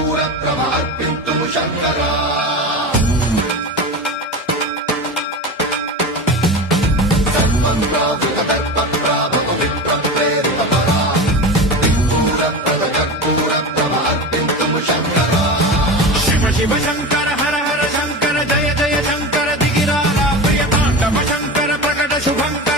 कर्पूरप्रभर्पिन्तुं शङ्करा सर्वप्रावृतदर्पप्राभव विप्रप्रेरितपरा कर्पूरप्रभर्पिन्तुं शङ्करा शिव शिव शङ्कर हर हर शङ्कर जय जय शङ्कर दिगिरारा प्रियताण्डव शङ्कर प्रकट शुभङ्कर